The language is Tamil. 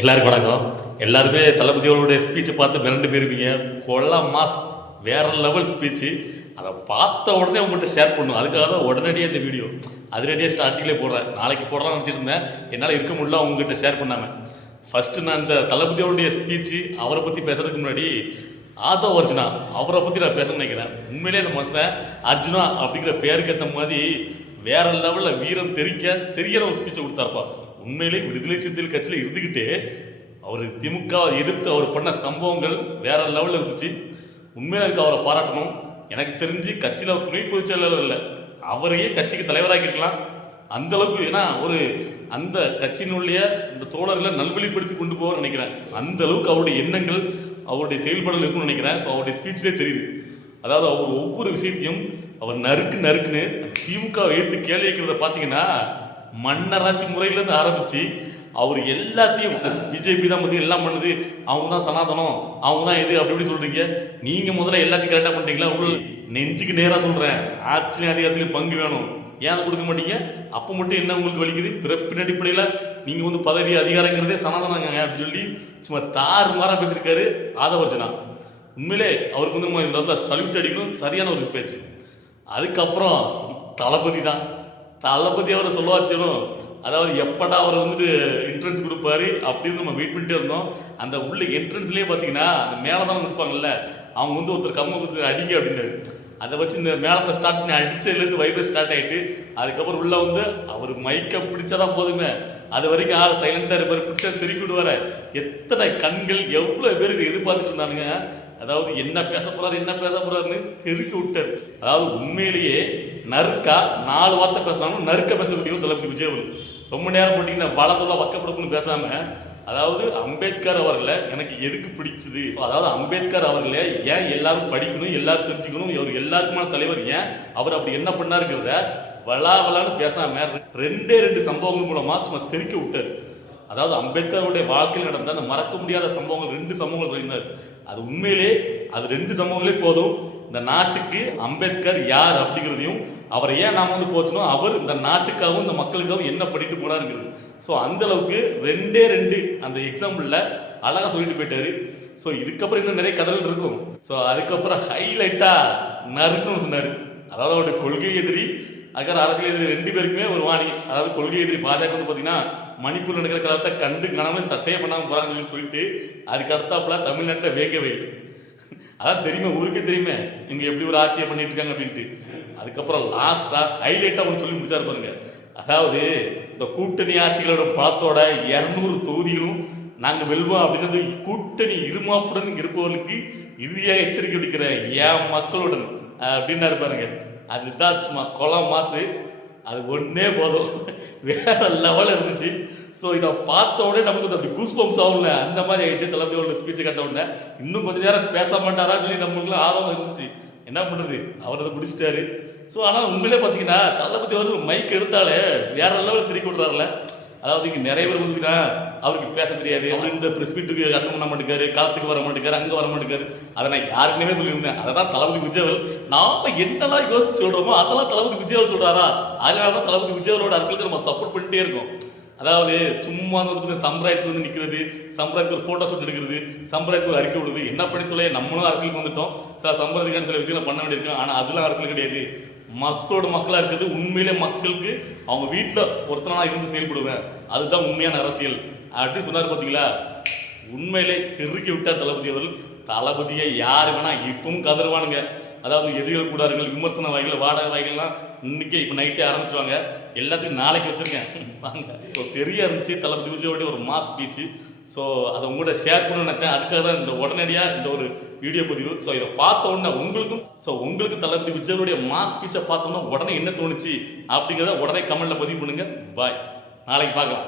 எல்லாருக்கும் வணக்கம். எல்லாருமே தளபதியோடைய ஸ்பீச்சை பார்த்து மிரண்டு போயிருப்பீங்க. கொள்ள மாஸ் வேற லெவல் ஸ்பீச்சு அதை பார்த்த உடனே உங்கள்கிட்ட ஷேர் பண்ணும் அதுக்காக தான் உடனடியே இந்த வீடியோ அதிரடியாக ஸ்டார்டிங்லேயே போடுறேன். நாளைக்கு போடலாம்னு நினச்சிருந்தேன் என்னால் இருக்க முடியல உங்ககிட்ட ஷேர் பண்ணாமல் ஃபஸ்ட்டு நான் இந்த தளபதியோடைய ஸ்பீச்சு அவரை பற்றி பேசுறதுக்கு முன்னாடி ஆதோ அர்ஜுனா அவரை பற்றி நான் பேச நினைக்கிறேன். உண்மையிலேயே அந்த மனுஷன் அர்ஜுனா அப்படிங்கிற பேருக்கு ஏற்ற மாதிரி வேற லெவலில் வீரம் தெரிக்க தெரியற ஒரு ஸ்பீச்சை கொடுத்தாருப்பா. உண்மையிலே விடுதலை சிறுத்தைகள் கட்சியில் இருந்துக்கிட்டே அவர் திமுக எதிர்த்து அவர் பண்ண சம்பவங்கள் வேற லெவலில் இருந்துச்சு. உண்மையில அதுக்கு அவரை பாராட்டணும். எனக்கு தெரிஞ்சு கட்சியில் அவர் துணை பொதுச் செயலாளர் இல்லை. அவரையே கட்சிக்கு தலைவராக்கியிருக்கலாம். அந்த அளவுக்கு ஏன்னா ஒரு அந்த கட்சியினுடைய இந்த தோழர்களை நல்வழிப்படுத்தி கொண்டு போக நினைக்கிறேன். அந்த அளவுக்கு அவருடைய எண்ணங்கள் அவருடைய செயல்பாடுகள் இருக்கும்னு நினைக்கிறேன். ஸோ அவருடைய ஸ்பீச்சிலே தெரியுது. அதாவது அவர் ஒவ்வொரு விஷயத்தையும் அவர் நறுக்கு நறுக்குன்னு திமுக எடுத்து கேள்வி வைக்கிறத பார்த்தீங்கன்னா மன்னராட்சி முறையிலேருந்து ஆரம்பித்து அவர் எல்லாத்தையும் பிஜேபி தான் பற்றி எல்லாம் பண்ணுது. அவங்க தான் சனாதனம் அவங்க தான் எது அப்படி இப்படி சொல்கிறீங்க நீங்கள் முதல்ல எல்லாத்தையும் கரெக்டாக பண்ணுறீங்களா உள்ள நெஞ்சுக்கு நேராக சொல்கிறேன் ஆட்சியிலும் அதிகாரத்திலையும் பங்கு வேணும். ஏன் அதை கொடுக்க மாட்டீங்க? அப்போ மட்டும் என்ன உங்களுக்கு வலிக்குது? பிறப்பின் அடிப்படையில் நீங்கள் வந்து பதவி அதிகாரங்கிறதே சனாதனங்க அப்படின்னு சொல்லி சும்மா தார் மாறாக பேசியிருக்காரு ஆதவர்ஜனா. உண்மையிலே அவருக்கு வந்து நம்ம இந்த இடத்துல சல்யூட் அடிக்கணும். சரியான ஒரு பேச்சு அதுக்கப்புறம் தளபதி தான். தளபதி அவரை சொல்லுவாச்சனும் அதாவது எப்படா அவர் வந்துட்டு என்ட்ரன்ஸ் கொடுப்பாரு அப்படின்னு நம்ம வெயிட் பண்ணிட்டே இருந்தோம். அந்த உள்ள என்ட்ரன்ஸ்லேயே பார்த்தீங்கன்னா அந்த மேலே தான் நிற்பாங்கல்ல அவங்க வந்து ஒருத்தர் கம்மை கொடுத்து அடிங்க அப்படின்னாரு. அதை வச்சு இந்த மேலத்தை ஸ்டார்ட் பண்ணி அடிச்சதுலேருந்து வைப்ரேட் ஸ்டார்ட் ஆகிட்டு அதுக்கப்புறம் உள்ளே வந்து அவர் மைக்கை பிடிச்சாதான் போதுமே. அது வரைக்கும் ஆள் சைலண்டாக இருப்பார் பிடிச்சா திருப்பி விடுவார. எத்தனை கண்கள் எவ்வளோ பேர் இதை எதிர்பார்த்துட்டு இருந்தானுங்க. அதாவது என்ன பேச போகிறாரு என்ன பேச போகிறாருன்னு தெருக்கி விட்டாரு. அதாவது உண்மையிலேயே நறுக்கா நாலு வார்த்தை பேசுகிறாங்க நறுக்க பேச முடியும் தளபதி விஜயவன் ரொம்ப நேரம் போட்டிங்கன்னா வளதுள்ள வக்கப்படப்புன்னு பேசாமல் அதாவது அம்பேத்கர் அவர்களை எனக்கு எதுக்கு பிடிச்சது? அதாவது அம்பேத்கர் அவர்களை ஏன் எல்லாரும் படிக்கணும் எல்லாரும் தெரிஞ்சுக்கணும் இவர் எல்லாருக்குமான தலைவர் ஏன் அவர் அப்படி என்ன பண்ணாருங்கிறத வளாவலான்னு பேசாம ரெண்டே ரெண்டு சம்பவங்கள் மூலமா சும்மா தெரிக்க விட்டார். அதாவது அம்பேத்கருடைய வாழ்க்கையில் நடந்த அந்த மறக்க முடியாத சம்பவங்கள் ரெண்டு சம்பவங்கள் சொல்லியிருந்தார். அது உண்மையிலே அது ரெண்டு சம்பவங்களே போதும். இந்த நாட்டுக்கு அம்பேத்கர் யார் அப்படிங்கிறதையும் அவரை ஏன் நாம் வந்து போச்சுனோ அவர் இந்த நாட்டுக்காகவும் இந்த மக்களுக்காகவும் என்ன பண்ணிட்டு போனாருங்கிறது. ஸோ அந்த அளவுக்கு ரெண்டே ரெண்டு அந்த எக்ஸாம்பிளில் அழகாக சொல்லிட்டு போயிட்டாரு. ஸோ இதுக்கப்புறம் இன்னும் நிறைய கதைகள் இருக்கும். ஸோ அதுக்கப்புறம் ஹைலைட்டாக நறுக்குன்னு சொன்னார். அதாவது அவருடைய கொள்கை எதிரி அதுக்காக அரசியல் எதிரி ரெண்டு பேருக்குமே ஒரு வாணி. அதாவது கொள்கை எதிரி பாஜக வந்து பார்த்தீங்கன்னா மணிப்பூர் நடக்கிற காலத்தை கண்டு காணாமல் சட்டையே பண்ணாமல் போகிறாங்கன்னு சொல்லிட்டு அதுக்கு அடுத்தாப்புல தமிழ்நாட்டில் வேக அதான் தெரியுமே ஊருக்கே தெரியுமே. இங்கே எப்படி ஒரு ஆட்சியை பண்ணிட்டு இருக்காங்க அப்படின்ட்டு. அதுக்கப்புறம் லாஸ்ட்டாக ஹைலைட்டாக ஒன்று சொல்லி முடிச்சாரு பாருங்க. அதாவது இந்த கூட்டணி ஆட்சிகளோட பலத்தோட இரநூறு தொகுதிகளும் நாங்கள் வெல்வோம் அப்படின்றது கூட்டணி இருமாப்புடன் இருப்பவர்களுக்கு இறுதியாக எச்சரிக்கை விடுக்கிறேன் என் மக்களுடன் அப்படின்னா பாருங்க. அதுதான் சும்மா கொலம் மாசு. அது ஒன்றே போதும். வேற லெவலில் இருந்துச்சு. ஸோ இதை பார்த்த உடனே நமக்கு அப்படி கூஸ் பம்ப்ஸ் ஆகும்ல. அந்த மாதிரி ஆகிட்டு தளபதியோட ஸ்பீச்சை கட்ட உடனே இன்னும் கொஞ்சம் நேரம் பேச மாட்டாரா சொல்லி நம்மளுக்குலாம் ஆர்வம் இருந்துச்சு. என்ன பண்ணுறது அவர் அதை முடிச்சிட்டாரு. ஸோ ஆனால் உண்மையிலே பார்த்தீங்கன்னா தளபதி அவர்கள் மைக் எடுத்தாலே வேற லெவலில் திருப்பி விடுறாருல அதாவது இங்கே நிறைய பேர் பார்த்தீங்கன்னா அவருக்கு பேச தெரியாது. அவர் இந்த ப்ரெஸ் மீட்டுக்கு அட்டன் பண்ண மாட்டேங்காரு காத்துக்கு வர மாட்டேங்காரு அங்கே வர மாட்டேங்காரு அதை நான் யாருக்குமே சொல்லியிருந்தேன். அதை தான் தளபதி விஜயவல் நாம என்னெல்லாம் யோசிச்சு சொல்கிறோமோ அதெல்லாம் தளபதி விஜயவல் சொல்கிறாரா அதனால தான் தளபதி விஜயவலோட அரசியலுக்கு நம்ம சப்போர்ட் பண்ணிட்டே இருக்கோம். அதாவது சும்மா வந்து சம்பிரதாயத்துக்கு வந்து நிற்கிறது சம்பிரதாயத்துக்கு ஒரு ஃபோட்டோ ஷூட் எடுக்கிறது சம்பிரதாயத்துக்கு ஒரு அறிக்கை விடுது என்ன படித்துலையே நம்மளும் அரசியலுக்கு வந்துட்டோம். சில சம்பிரதாயத்துக்கான சில விஷயங்களை பண்ண வேண்டியிருக்கோம் ஆனால் அதெல்லாம் அரசியல் கிடையாது. மக்களோட மக்களாக இருக்கிறது உண்மையிலே மக்களுக்கு அவங்க வீட்டில் ஒருத்தனாக இருந்து செயல்படுவேன். அதுதான் உண்மையான அரசியல். அப்படின்னு சொன்னார் பார்த்தீங்களா உண்மையிலே தெருக்கி விட்டார் தளபதி அவர்கள் தளபதியை யார் வேணா இப்பவும் கதறுவானுங்க. அதாவது எதிரிகள் கூடாருங்கள் விமர்சன வாய்கள் வாடகை வாய்கள்லாம் இன்னைக்கே இப்போ நைட்டே ஆரம்பிச்சுவாங்க எல்லாத்தையும் நாளைக்கு வச்சுருக்கேன். வாங்க. ஸோ தெரிய இருந்துச்சு தளபதி விஜயோடைய ஒரு மாஸ் ஸ்பீச்சு ஸோ அதை உங்கள்கிட்ட ஷேர் பண்ணணும்னு நினச்சேன். அதுக்காக தான் இந்த உடனடியாக இந்த ஒரு வீடியோ பதிவு. ஸோ இதை பார்த்த உடனே உங்களுக்கும் ஸோ உங்களுக்கு தளபதி விஜயோடைய மாஸ் ஸ்பீச்சை பார்த்தோம்னா உடனே என்ன தோணுச்சு அப்படிங்கிறத உடனே கமெண்ட்டில் பதிவு பண்ணுங்க. பாய் நாளைக்கு பார்க்கலாம்.